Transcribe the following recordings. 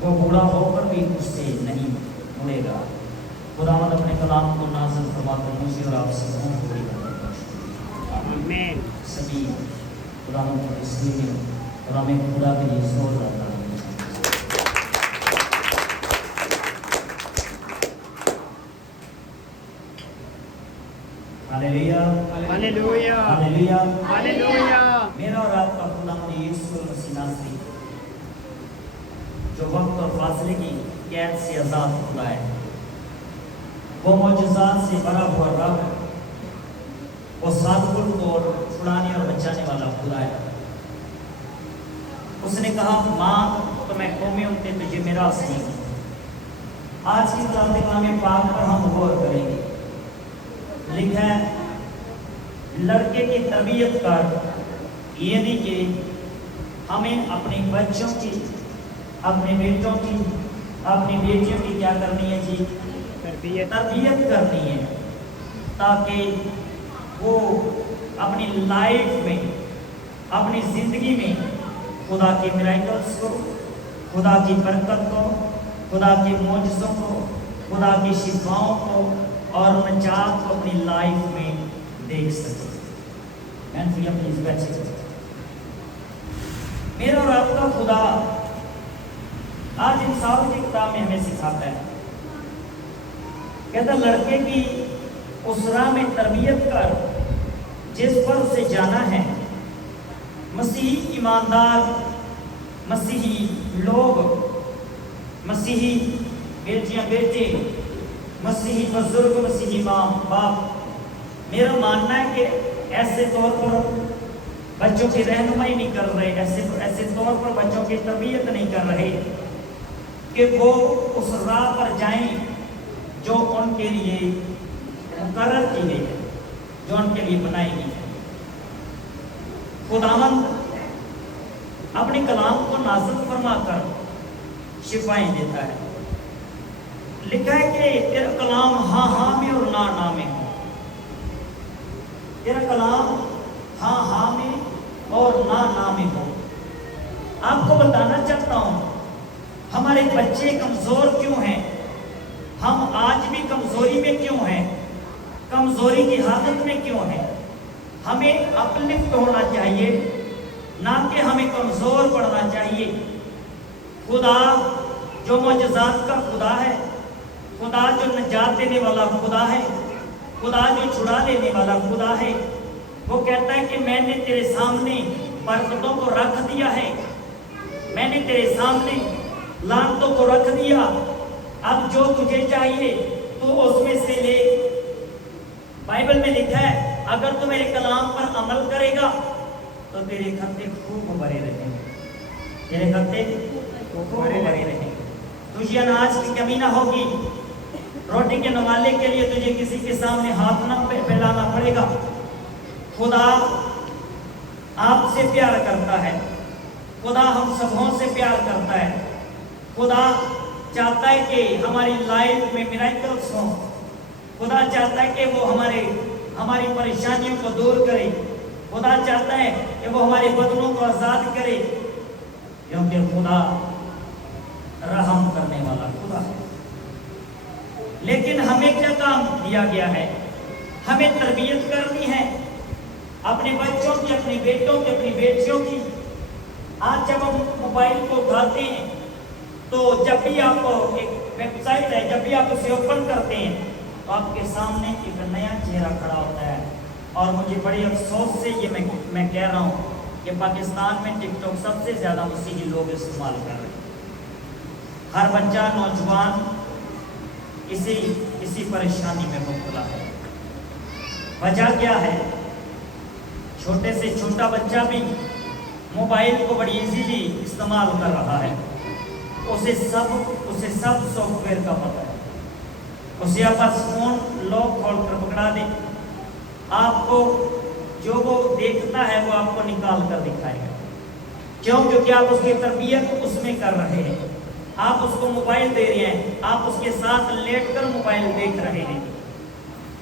وہ بوڑھا ہو کر بھی اس سے نہیں مڑے گا۔ خداوند اپنے کلام کو نازل فرما کر مجھے اور آپ سب کو پوری آمین۔ سبھی خداوند کو اس لیے اور ہمیں خدا کے لیے زور لاتا ہے۔ ہاللیلویا ہاللیلویا ہاللیلویا۔ ہاللیلویا۔ میرا اور آپ کا خداوند یسوع مسیح ناصری جو وقت اور فاصلے کی قید سے آزاد خدا ہے، وہ معجزات سے بھرا ہوا رب، وہ صادق اور چھڑانے اور بچانے والا خدا ہے۔ اس نے کہا مانگ تو میں قومیوں سے تجھے میرا سنیں گی۔ آج کی کلام پاک پر ہم غور کریں گے۔ لکھا ہے لڑکے کی تربیت کر، یعنی کہ ہمیں اپنے بچوں کی، اپنے بیٹوں کی، اپنی بیٹیوں کی کیا کرنی ہے جی؟ تربیت کرنی ہے، تاکہ وہ اپنی لائف میں، اپنی زندگی میں خدا کے میراکلز کو، خدا کی برکت کو، خدا کے معجزوں کو، خدا کی شفاؤں کو اور نجات کو اپنی لائف میں دیکھ سکے۔ پلیز بیٹھے۔ میرا اور آپ کا خدا آج انصاف کی کتاب میں ہمیں سکھاتا ہے، کہتا لڑکے کی اس راہ میں تربیت کر جس پر اسے جانا ہے۔ مسیحی ایماندار، مسیحی لوگ، مسیحی بیٹیاں بیٹے، مسیحی بزرگ، مسیحی ماں باپ، میرا ماننا ہے کہ ایسے طور پر بچوں کی رہنمائی نہیں کر رہے، ایسے طور پر بچوں کی تربیت نہیں کر رہے کہ وہ اس راہ پر جائیں جو ان کے لیے مقرر کی گئی ہے، جو ان کے لیے بنائی گئی ہے۔ خداوند اپنے کلام کو نازل فرما کر شفائیں دیتا ہے۔ لکھا ہے کہ تیرا کلام ہاں ہاں میں اور نہ نہ میں ہو۔ تیرا کلام ہاں ہاں میں اور نہ نہ میں ہو۔ آپ کو بتانا چاہتا ہوں ہمارے بچے کمزور کیوں ہیں، ہم آج بھی کمزوری میں کیوں ہیں، کمزوری کی حالت میں کیوں ہیں۔ ہمیں اپلفٹ ہونا چاہیے، نہ کہ ہمیں کمزور پڑنا چاہیے۔ خدا جو معجزات کا خدا ہے، خدا جو نجات دینے والا خدا ہے، خدا جو چھڑا لینے والا خدا ہے، وہ کہتا ہے کہ میں نے تیرے سامنے برکتوں کو رکھ دیا ہے، میں نے تیرے سامنے لعنتوں کو رکھ دیا، اب جو تجھے چاہیے تو اس میں سے لے۔ بائبل میں لکھا ہے اگر تو میرے کلام پر عمل کرے گا تو تیرے کھاتے خوب بھرے رہیں گے، تیرے کھاتے خوب بھرے رہیں گے، تجھے اناج کی کمی نہ ہوگی، روٹی کے نوالے کے لیے تجھے کسی کے سامنے ہاتھ نہ پھیلانا پڑے گا۔ خدا آپ سے پیار کرتا ہے، خدا ہم سبوں سے پیار کرتا ہے۔ خدا چاہتا ہے کہ ہماری لائف میں میراکلز ہوں، خدا چاہتا ہے کہ وہ ہماری پریشانیوں کو دور کرے، خدا چاہتا ہے کہ وہ ہمارے بدنوں کو آزاد کرے، کیونکہ خدا رحم کرنے والا خدا ہے۔ لیکن ہمیں کیا کام دیا گیا ہے؟ ہمیں تربیت کرنی ہے اپنے بچوں کی، اپنے بیٹوں کی، اپنی بیٹیوں کی۔ آج جب ہم موبائل کو اٹھاتے ہیں تو جب بھی آپ کو ایک ویب سائٹ ہے، جب بھی آپ اسے اوپن کرتے ہیں تو آپ کے سامنے ایک نیا چہرہ کھڑا ہوتا ہے۔ اور مجھے بڑے افسوس سے یہ میں کہہ رہا ہوں کہ پاکستان میں ٹک ٹاک سب سے زیادہ مسیحی لوگ استعمال کر رہے ہیں۔ ہر بچہ، نوجوان اسی پریشانی میں مبتلا ہے۔ وجہ کیا ہے؟ چھوٹے سے چھوٹا بچہ بھی موبائل کو بڑی ایزیلی استعمال کر رہا ہے، اسے سب سافٹ ویئر کا پتہ ہے، اسے آپ فون لاک کھول کر پکڑا دیں، آپ کو جو وہ دیکھتا ہے وہ آپ کو نکال کر دکھائے گا۔ کیوں؟ کیونکہ آپ اس کی تربیت اس میں کر رہے ہیں، آپ اس کو موبائل دے رہے ہیں، آپ اس کے ساتھ لیٹ کر موبائل دیکھ رہے ہیں،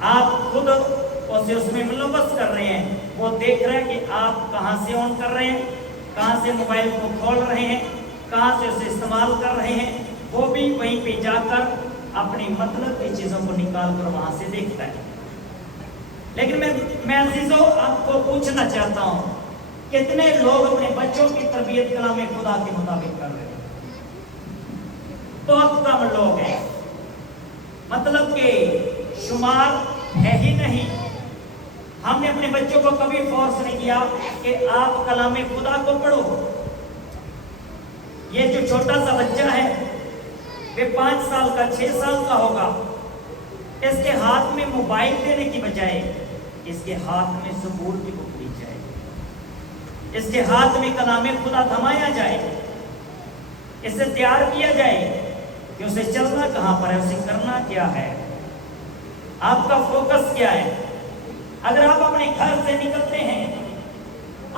آپ خود اسے اس میں ملوث کر رہے ہیں۔ وہ دیکھ رہے ہیں کہ آپ کہاں سے آن کر رہے ہیں، کہاں سے موبائل کو کھول رہے ہیں، کہاں سے اسے استعمال کر رہے ہیں، وہ بھی وہیں پہ جا کر اپنی مطلب کی چیزوں کو نکال کر وہاں سے دیکھتا ہے۔ لیکن میں عزیزوں آپ کو پوچھنا چاہتا ہوں، کتنے لوگ اپنے بچوں کی تربیت کلام خدا کے مطابق کر رہے ہیں؟ بہت کم لوگ ہیں، مطلب کہ شمار ہے ہی نہیں۔ ہم نے اپنے بچوں کو کبھی فورس نہیں کیا کہ آپ کلام خدا کو پڑھو۔ یہ جو چھوٹا سا بچہ ہے، وہ 5 سال کا 6 سال کا ہوگا، اس کے ہاتھ میں موبائل دینے کی بجائے اس کے ہاتھ میں سکول کی بک دی جائے، اس کے ہاتھ میں کلام خدا تھمایا جائے، اسے تیار کیا جائے کہ اسے چلنا کہاں پر ہے، اسے کرنا کیا ہے، آپ کا فوکس کیا ہے۔ اگر آپ اپنے گھر سے نکلتے ہیں،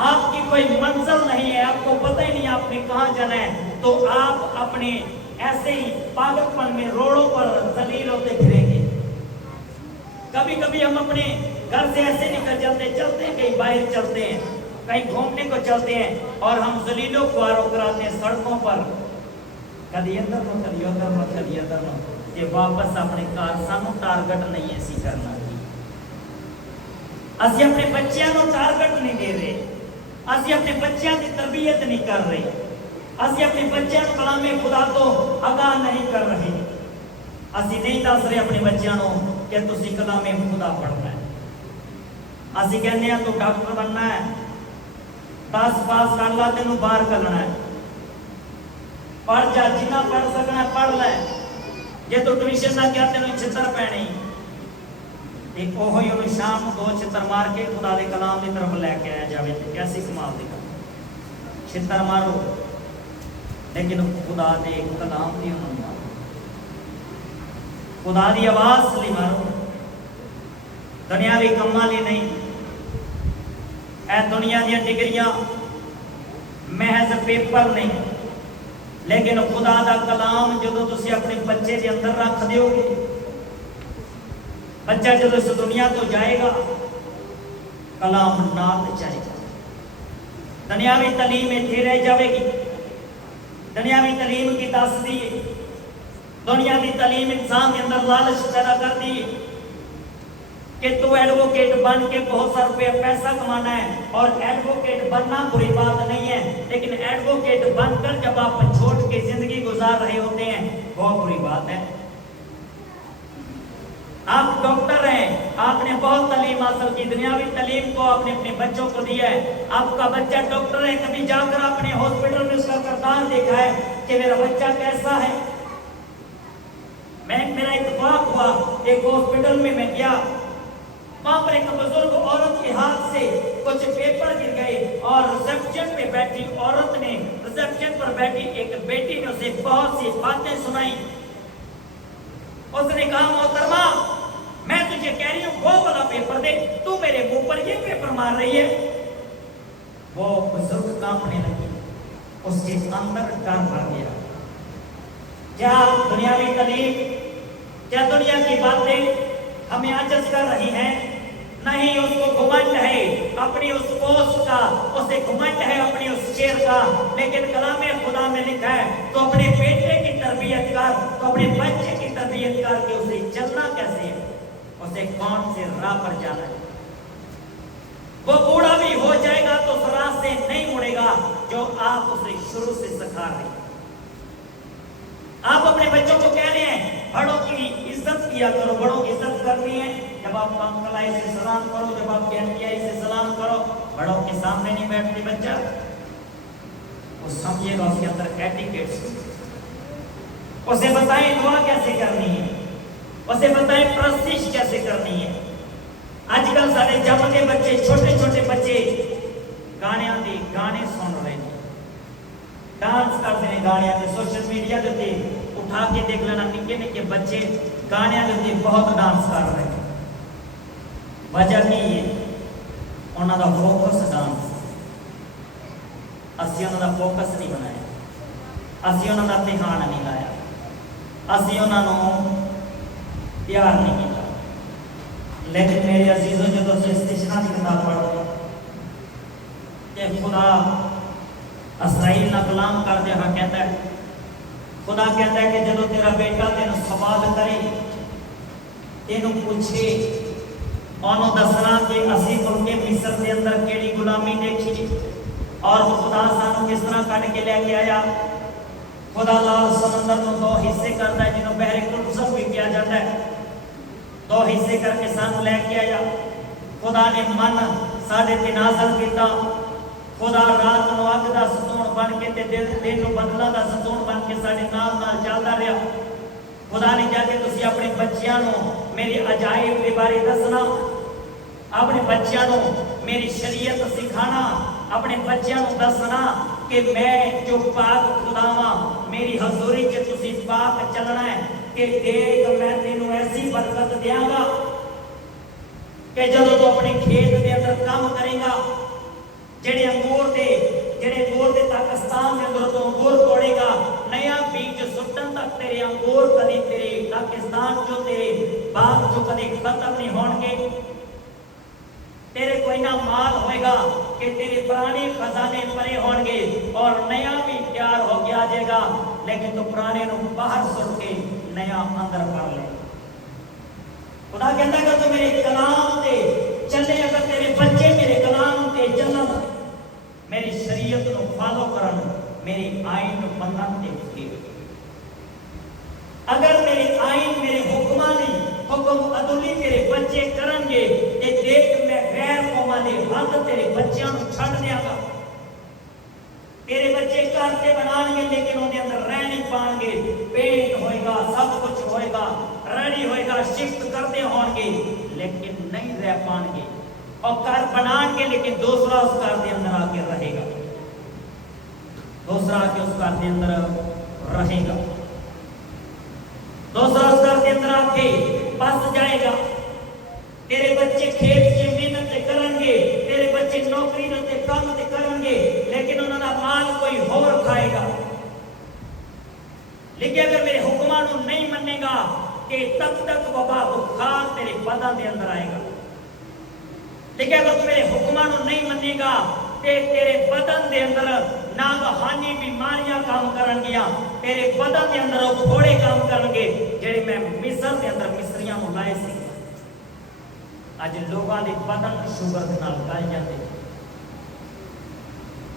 آپ کی کوئی منزل نہیں ہے، آپ کو پتہ ہی نہیں آپ نے کہاں جانا ہے، تو آپ اپنے ایسے ہی پاگل پن میں روڈوں پر ذلیل ہوتے پھریں گے۔ کبھی کبھی ہم اپنے گھر سے ایسے نکل چلتے ہیں، کہیں باہر چلتے ہیں، کہیں گھومنے کو چلتے ہیں، اور ہم ذلیلوں خواروں کراتے ہیں سڑکوں پر، کدی ادھر نو کدی ادھر نو کدی ادھر نو، یہ واپس اپنے کار سانو ٹارگٹ نہیں ایسی کرنا کی۔ اسی اپنے بچیاں نو ٹارگٹ نہیں دے رہے، اسی اپنے بچیاں کی تربیت نہیں کر رہے، اسی اپنے بچیاں کلام خدا تو آگاہ نہیں کر رہے، اسی نہیں دس رہے اپنے بچیاں نو کہ تسی کلام خدا پڑھنا ہے۔ اسی کہنے ہیں تو ڈاکٹر بننا ہے، 10 پاس کر لا تینوں باہر کرنا ہے، پڑھ جا جنہ پڑھ سکنا پڑھ لے، جے تو ٹیوشن نہ کیا تینوں چھتر پینے، ایک اوہی انہوں شام 2 چھتر مار کے خدا دے کلام دی طرف لے کے آیا جاوے، کیسی کمال دی کلام، چھتر مارو لیکن خدا دے کلام دی انہوں مارو، خدا دی آواز لی مارو، دنیاوی کماں لی نہیں۔ اے دنیا دیا ڈگریاں محض پیپر نہیں، لیکن خدا دا کلام جدو تسی اپنے بچے دے اندر رکھ دیو گے، بچہ جدو اس دنیا تو جائے گا کلام نال جائے گا۔ دنیاوی تعلیم اتھے رہ جاوے گی، دنیاوی تعلیم کی دس دی، دنیا کی تعلیم انسان کے اندر لالچ پیدا کر دی کہ تو ایڈوکیٹ بن کے بہت سا روپے پیسہ کمانا ہے، اور ایڈوکیٹ بننا بری بات نہیں ہے، لیکن ایڈوکیٹ بن کر جب آپ چھوٹ کے زندگی گزار رہے ہوتے ہیں بہت بری بات ہے۔ آپ ڈاکٹر ہیں، آپ نے بہت تعلیم حاصل کی، دنیاوی تعلیم کو آپ نے اپنے بچوں کو دیا ہے، آپ کا بچہ ڈاکٹر ہے، کبھی جا کر اپنے ہاسپٹل میں اس کا کردار دیکھا ہے کہ میرا بچہ کیسا ہے؟ میرا اتفاق ہوا، ایک ہاسپٹل میں گیا، وہاں پر ایک بزرگ عورت کے ہاتھ سے کچھ پیپر گر گئے، اور ریسپشن پہ بیٹھی عورت نے، ریسپشن پر بیٹھی ایک بیٹی نے اسے بہت سی باتیں سنائی۔ اس نے کہا محترمہ میں تجھے کہہ رہی ہوں وہ والا پیپر دے، تو میرے منہ پر یہ پیپر مار رہی ہے۔ وہ بزرگ کانپنے لگی، اس کے اندر ڈر بھر گیا۔ کیا دنیاوی تعلیم، کیا دنیا کی باتیں ہمیں عاجز کر رہی ہیں؟ نہیں، اس کو گھمنڈ ہے اپنی اس پوسٹ کا، اسے گھمنڈ ہے اپنی اس شیر کا، لیکن کلام خدا میں لکھا ہے تو اپنے بیٹے کی تربیت کر، تو اپنے بچے کی تربیت کر کے اسے چلنا کیسے ہے، اسے کون سے راہ پر جانا ہے۔ وہ بوڑھا بھی ہو جائے گا تو اس راہ سے نہیں مڑے گا جو آپ اسے شروع سے سکھا رہے ہیں۔ آپ اپنے بچوں کو کہہ رہے ہیں بڑوں کی عزت کیا کرو، بڑوں کی عزت کرنی ہے، جب آپ انکل آئی سے سلام کرو، جب آپ کی آنٹی آئی سے سلام کرو، بڑوں کے سامنے نہیں بیٹھتے بچہ، وہ سمجھے گا اس کے اندر ایٹیکیٹس، اسے بتائیں دعا کیسے کرنی ہے، اسے بتائیں پرستش کیسے کرنی ہے۔ آج کل سارے جمعے بچے، چھوٹے چھوٹے بچے گانے سن رہے ہیں، ڈانس کرتے ہیں گانے کے، سوشل میڈیا دے اٹھا کے دیکھ لینا، نکے نکے بچے گانے دے بہت ڈانس کر رہے ہیں۔ وجہ کی ہے انہوں دا فوکس ڈانس، اسی انہوں دا فوکس نہیں بنایا، اسی انہوں دا دھیان نہیں لایا، اسی انہوں پیار نہیں کیا۔ لیکن میرے عزیزوں جو تو استشنا کی کتاب پڑھو کہ خدا اسرائیل نہ کلام کر دے ہاں کہتا ہے خدا کہتا ہے کہ جدو تیرا بیٹا تینوں سوال کرے تینوں پوچھے انہوں دسنا کہ اسی تم کے مصر کے اندر کیڑی غلامی دیکھی اور خدا سانو کس طرح کٹ کے لے کے آیا. خدا لال سمندر کو دو حصے کرتا ہے جنہوں بحر قلزم بھی کیا جاتا ہے. دو حصے کر کے سانو لے کے آیا. خدا نے من ساڑھے تنازل کیتا. خدا رات نو اگ دا ستون بن کے تے دن نو بدلا دا ستون بن کے ساڑھے نال چلدا رہا. خدا نے کہا کہ تسی اپنے بچیاں نو میری عجائب کے بارے دسنا, اپنے بچیاں نو میری شریعت سکھانا, اپنے بچیاں نو دسنا کہ میں جو پاک خدا ہاں میری حضوری کے تسی پاک چلنا ہے کہ دیکھ میں تینوں ایسی برکت دیاں گا کہ جب تو اپنے کھیت دے اندر کام کرے گا جڑے انگور دے پاکستان کے اندر تو انگور توڑے گا, نیا بیج سٹن تک تیرے انگور کدی تیرے پاکستان جو تیرے باغ جو کدی ختم نہیں ہون گے. تیرے کوئی نہ مال ہوئے گا کہ تیرے پرانے خزانے پرے ہون گے اور نیا بھی تیار ہو گیا جائے گا, لیکن تو پرانے نو باہر سٹ کے نیا اندر کر لے. خدا کہتا ہے کہ تو میرے کلام تے چلے, اگر تیرے بچے میرے کلام تے چلن, میری شریعت نو فالو کرن, میری آئین نو منن تے فکر, اگر میری آئین میرے حکمانی حکم عدلی تیرے بچے کرن گے تے دیکھ میں غیر قوماں دے ہاتھ تیرے بچیاں نو چھڈ دیاں گا. تیرے بچے کرتے بنان گے لیکن انہوں نے اندر رہ نہیں پان گے, پینٹ ہوئے گا, سب کچھ ہوئے گا, ریڈی ہوئے گا, شفٹ کرتے ہون گے لیکن نہیں رہ پان گے, اور کار بنان گے لیکن دوسرا اس کار دے اندر آ کے رہے گا, دوسرا آ کے اس کار دے اندر رہے گا, دوسرا اس کار دے اندر آ کے بس جائے گا. تیرے بچے کھیت کی محنت کرن گے, تیرے بچے نوکری تے کام تے کرن گے لیکن انہوں نے مال کوئی اور کھائے گا. لیکن اگر میرے حکمان نو نہیں مننے گا کہ تب تک وبا بخار تیرے بدن دے اندر آئے گا. لیکن اگر تو میرے حکمان نو نہیں مننے گا تے تیرے بدن دے اندر ناگہانی بیماریاں کام کرن گیا, تیرے بدن دے اندر وہ گھوڑے کام کرن گے جڑے میں مصر دے اندر مصریاں نو لائے سی. اج لوگاں دے بدن شوگر دے نال گل جاندے,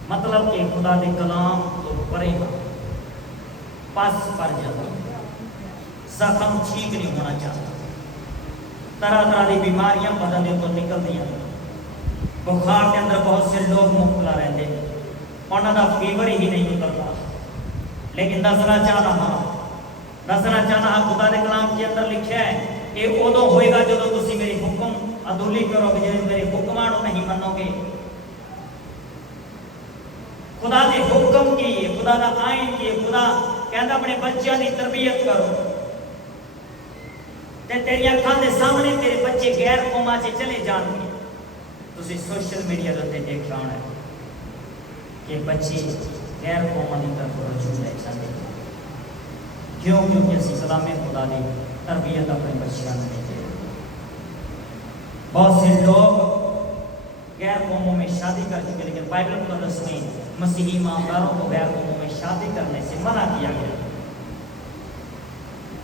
مطلب کہ خدا دے کلام تو پرے پاس پر جاتا, زخم ٹھیک نہیں ہونا چاہتا, طرح طرح دی بیماریاں بدن دے تو نکل دیا. بخار کے اندر بہت سے لوگ مبتلا رہتے ہیں, انہوں دا فیور ہی نہیں اترتا. لیکن دسنا چاہنا خدا دے کلام کے اندر لکھا ہے کہ ادو ہوئے گا جب تسی میرے حکم عدولی کرو گے, جب میرے حکمان نہیں منو گے. خدا دے حکم کی, خدا دا آئین کی, خدا کہتا اپنے بچیاں دی تربیت کرو تے تیری اکھاں دے سامنے تیرے بچے غیر قوماں سے چلے جان گے. تسی سوشل میڈیا تے دیکھ رہا ہے کہ بچے غیر قوماں دی طرف رجوع لے جاندے. کیوں؟ کیونکہ اسی کلام خدا دی تربیت اپنے بچیاں نے دی. بہت سے لوگ غیر قوموں میں شادی کر چکے, لیکن بائبل مقدس میں مسیحی ایمانداروں کو غیر قوموں میں شادی کرنے سے منع کیا گیا.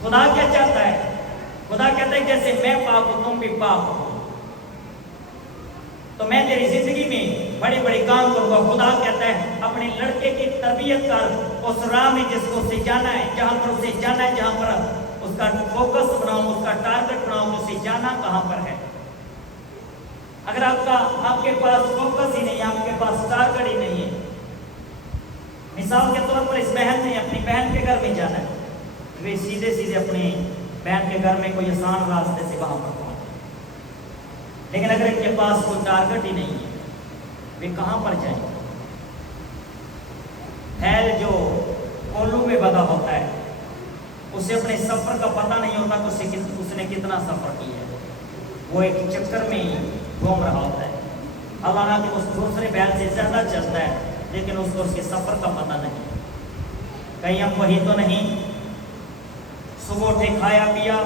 خدا کیا چاہتا ہے؟ خدا کہتا ہے جیسے میں پاک ہوں تم بھی پاک ہو, تو میں تیری زندگی میں بڑے بڑے کام کروں گا. خدا کہتا ہے اپنے لڑکے کی تربیت کر اس راہ میں جس کو اسے جانا ہے, جہاں پر اسے جانا ہے, جہاں پر اس کا فوکس بناؤ, اس کا ٹارگٹ بناؤ, اسے جانا کہاں پر ہے. اگر آپ کے پاس فوکس ہی نہیں, آپ کے پاس ٹارگٹ ہی نہیں ہے, مثال کے طور پر اس بہن نے اپنی بہن کے گھر میں جانا ہے, وہ سیدھے اپنے بہن کے گھر میں کوئی آسان راستے سے وہاں پر پہنچے, لیکن اگر ان کے پاس کوئی ٹارگٹ ہی نہیں ہے وہ کہاں پر جائیں. پھیل جو کولو میں بدا ہوتا ہے اسے اپنے سفر کا پتہ نہیں ہوتا کہ اس نے کتنا سفر کیا ہے, وہ ایک چکر میں ہی گھوم رہا ہوتا ہے. اللہ کہ اس دوسرے بیل سے زیادہ چلتا ہے لیکن اس کو اس کے سفر کا پتہ نہیں. کہیں ہم وہی تو نہیں, صبح اٹھے کھایا پیا,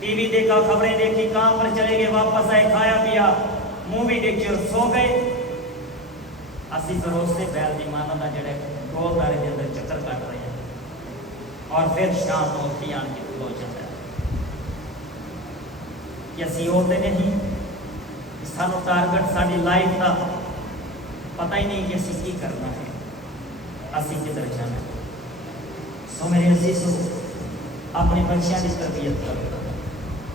ٹی وی دیکھا, خبریں دیکھی, کام پر چلے گئے, واپس آئے, کھایا پیا, مووی دیکھی اور سو گئے. ਅਸੀਂ ਫਿਰ ਉਸੇ ਬੈਲ ਦੀ ਮਾਨਾ ਦਾ ਜਿਹੜਾ ਗੋਲਦਾਰੇ ਦੇ ਅੰਦਰ ਚੱਕਰ ਕੱਟ ਰਹੇ ਹਾਂ ਔਰ ਫਿਰ ਸ਼ਾਮ ਨੂੰ ਉੱਥੇ ਆਣ ਕੇ ਖਲੋ ਜਾਂਦਾ ਹੈ ਕਿ ਅਸੀਂ ਉਹ ਤੇ ਨਹੀਂ ਕਿ ਸਾਨੂੰ ਟਾਰਗੇਟ ਸਾਡੀ ਲਾਈਫ ਦਾ ਪਤਾ ਹੀ ਨਹੀਂ ਕਿ ਅਸੀਂ ਕੀ ਕਰਨਾ ਹੈ, ਅਸੀਂ ਕਿੱਧਰ ਜਾਣਾ ਹੈ। ਸੋ ਮੇਰੇ ਅਜ਼ੀਜ਼ੋ, ਆਪਣੇ ਬੱਚਿਆਂ ਦੀ ਤਰਬੀਅਤ ਕਰੋ,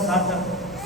60